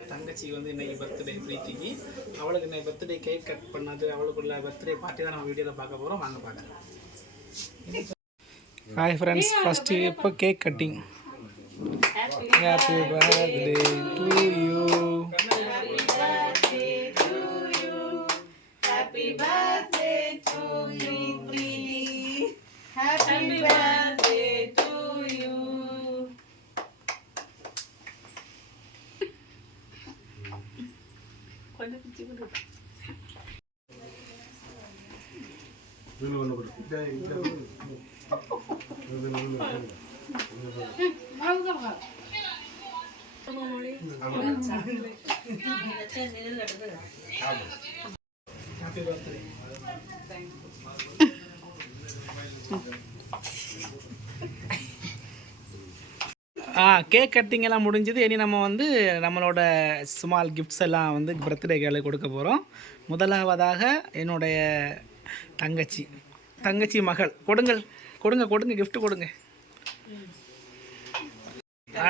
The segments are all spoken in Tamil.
தங்கச்சிக்கு வந்து இன்றைக்கி பர்த்டே பிரீத்திக்கு. அவளுக்கு இன்னைக்கு பர்த்டே கேக் கட் பண்ணது, அவளுக்குள்ள பர்த்டே பார்ட்டி தான் நம்ம வீடியோவில் பார்க்க போகிறோம். வாங்க பார்க்கலாம். ஹாய் ஃப்ரெண்ட்ஸ், ஃபஸ்ட்டு இப்போ cake cutting. Happy birthday to you. Happy birthday to you, Preeti. Happy birthday to you. கொஞ்சம் பிச்சி கொடு. Happy birthday. கேக் கட்டிங் எல்லாம் முடிஞ்சது. இனி நம்ம வந்து நம்மளோட ஸ்மால் கிஃப்ட்ஸ் எல்லாம் வந்து பர்த்டே கேர்ளுக்கு கொடுக்க போகிறோம். முதலாவதாக என்னுடைய தங்கச்சி மகள் கொடுங்க கிஃப்ட் கொடுங்க.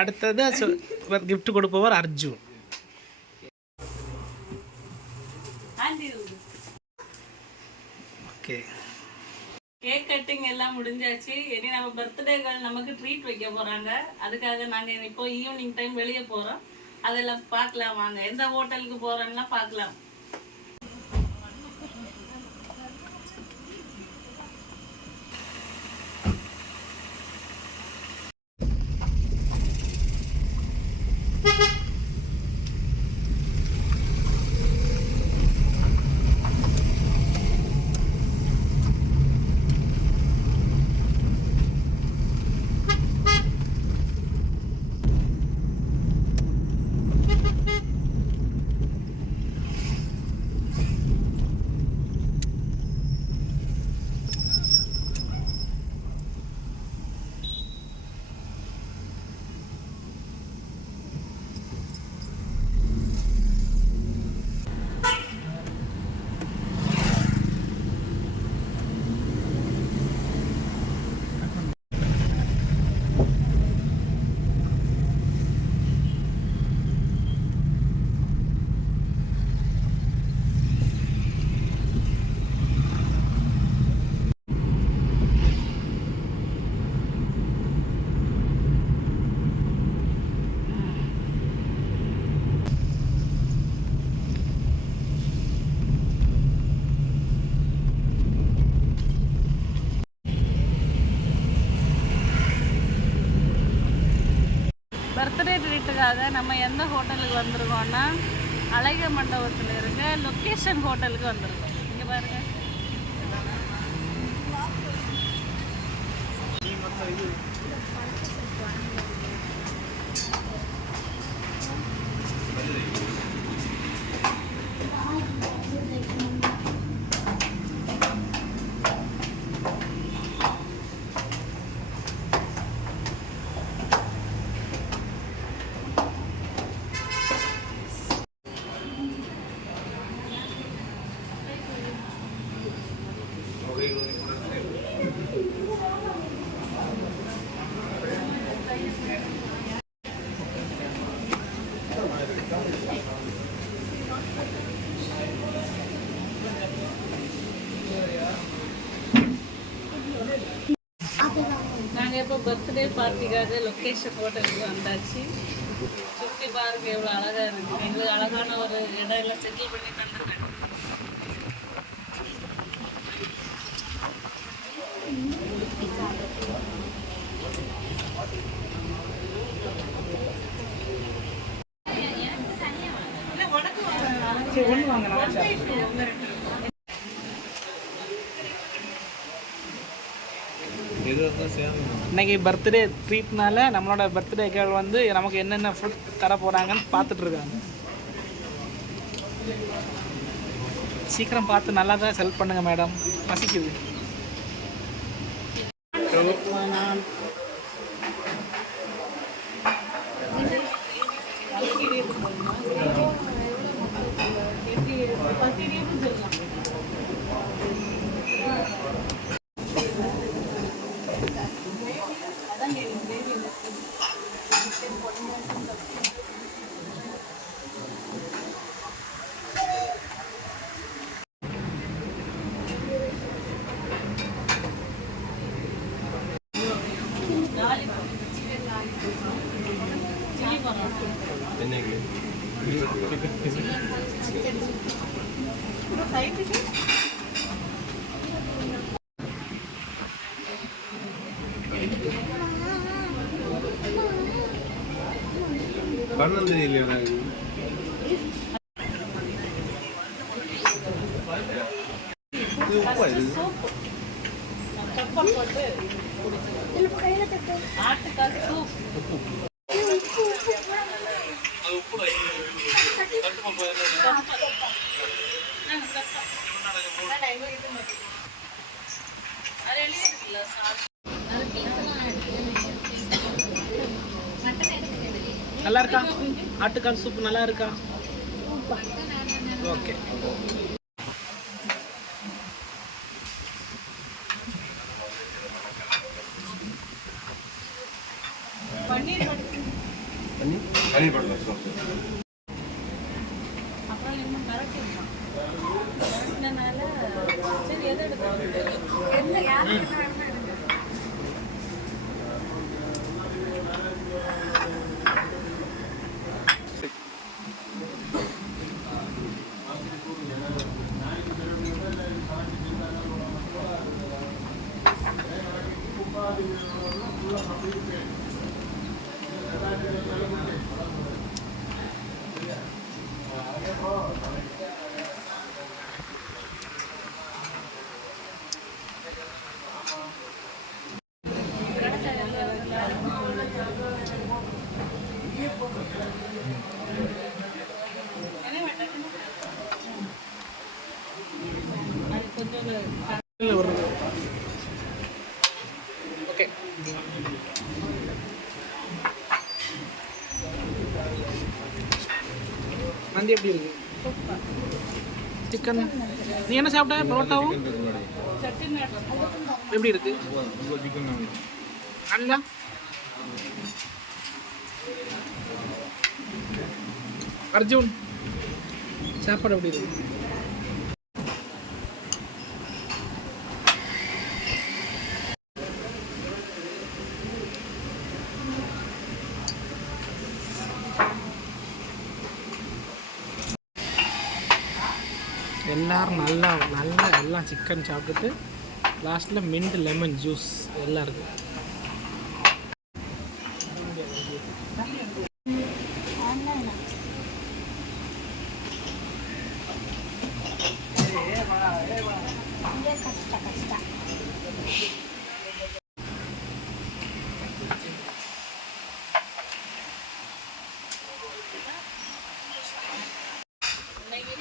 அடுத்தது கிஃப்ட் கொடுப்பவர் அர்ஜுன். ஓகே, கேக் கட்டிங் எல்லாம் முடிஞ்சாச்சு. இனி நம்ம பர்த்டே கேர்ள் நமக்கு ட்ரீட் வைக்க போறாங்க. அதுக்காக நாங்கள் இப்போ ஈவினிங் டைம் வெளியே போகிறோம். அதெல்லாம் பார்க்கலாம் வாங்க. எந்த ஹோட்டலுக்கு போகிறோம்னா பார்க்கலாம். பர்த்டே ட்ரீட்டுக்காக நம்ம எந்த ஹோட்டலுக்கு வந்திருக்கோம்னா அழகிய மண்டபத்தில் இருக்க லொக்கேஷன் ஹோட்டலுக்கு வந்திருக்கோம். இங்கே பாருங்க. நாங்கள் இப்போ பர்த்டே பார்ட்டிக்காக லொக்கேஷன் ஹோட்டலுக்கு வந்தாச்சு. சுற்றி பாருங்க எவ்வளோ அழகாக இருக்குது. எங்களுக்கு அழகான ஒரு இடம் எல்லாம் செட்டில் பண்ணி தந்துருக்காங்க. இன்னைக்கு பர்த்டே ட்ரீட்னால நம்மளோட பர்த்டே கேர்ள் வந்து நமக்கு என்னென்ன ஃபுட் தர போகிறாங்கன்னு பார்த்துட்ருக்காங்க. சீக்கிரம் பார்த்து நல்லா தான் ஹெல்ப் பண்ணுங்க மேடம், பசிக்குது. பண்ணது இல்லையா இது உப்பா இது சூப்பு பெப்பர் போட்டு ஆட்டுக்கால் சூப் நல்லா இருக்கா? ஆட்டுக்கால் சூப் நல்லா இருக்கா? ஓகே. பன்னீர் பட்டர் அப்புறம் இன்னும் கரெக்டாக கரெக்டானால சரி எதை எடுத்து என்ன யார் ஓகே. மந்தி எப்படி இருக்கு? சிக்கன் நீ என்ன சாப்பிட்ட? பரோட்டாவும் எப்படி இருக்கு? நல்லா அர்ஜுன் சாப்பாடு எப்படி இருக்கு? எல்லாரும் நல்லா நல்லா எல்லாம் சிக்கன் சாப்பிட்டுட்டு லாஸ்ட்டில் மின்ட் லெமன் ஜூஸ் எல்லாம் இருக்குது.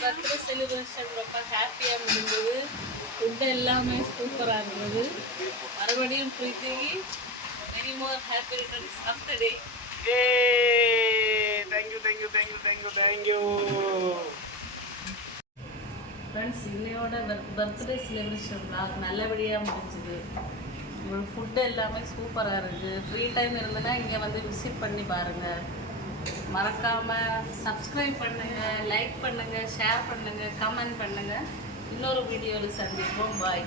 பர்த்டே செலிப்ரேஷன் ரொம்ப ஹாப்பியாக முடிஞ்சது. ஃபுட்டு எல்லாமே சூப்பராக இருந்தது. மறுபடியும் பிரீத்திக்கு very more happy returns of the day. Thank you. Friends, இன்னையோட பர்த்டே செலிப்ரேஷன் நல்லபடியாக முடிஞ்சுது. உங்களுக்கு ஃபுட்டு எல்லாமே சூப்பராக இருக்குது. ஃப்ரீ டைம் இருந்ததுன்னா இங்கே வந்து விசிட் பண்ணி பாருங்கள். மறக்காமல் சப்ஸ்கிரைப் பண்ணுங்கள், லைக் பண்ணுங்கள், ஷேர் பண்ணுங்கள், கமெண்ட் பண்ணுங்கள். இன்னொரு வீடியோவில் சந்திப்போம். பாய்.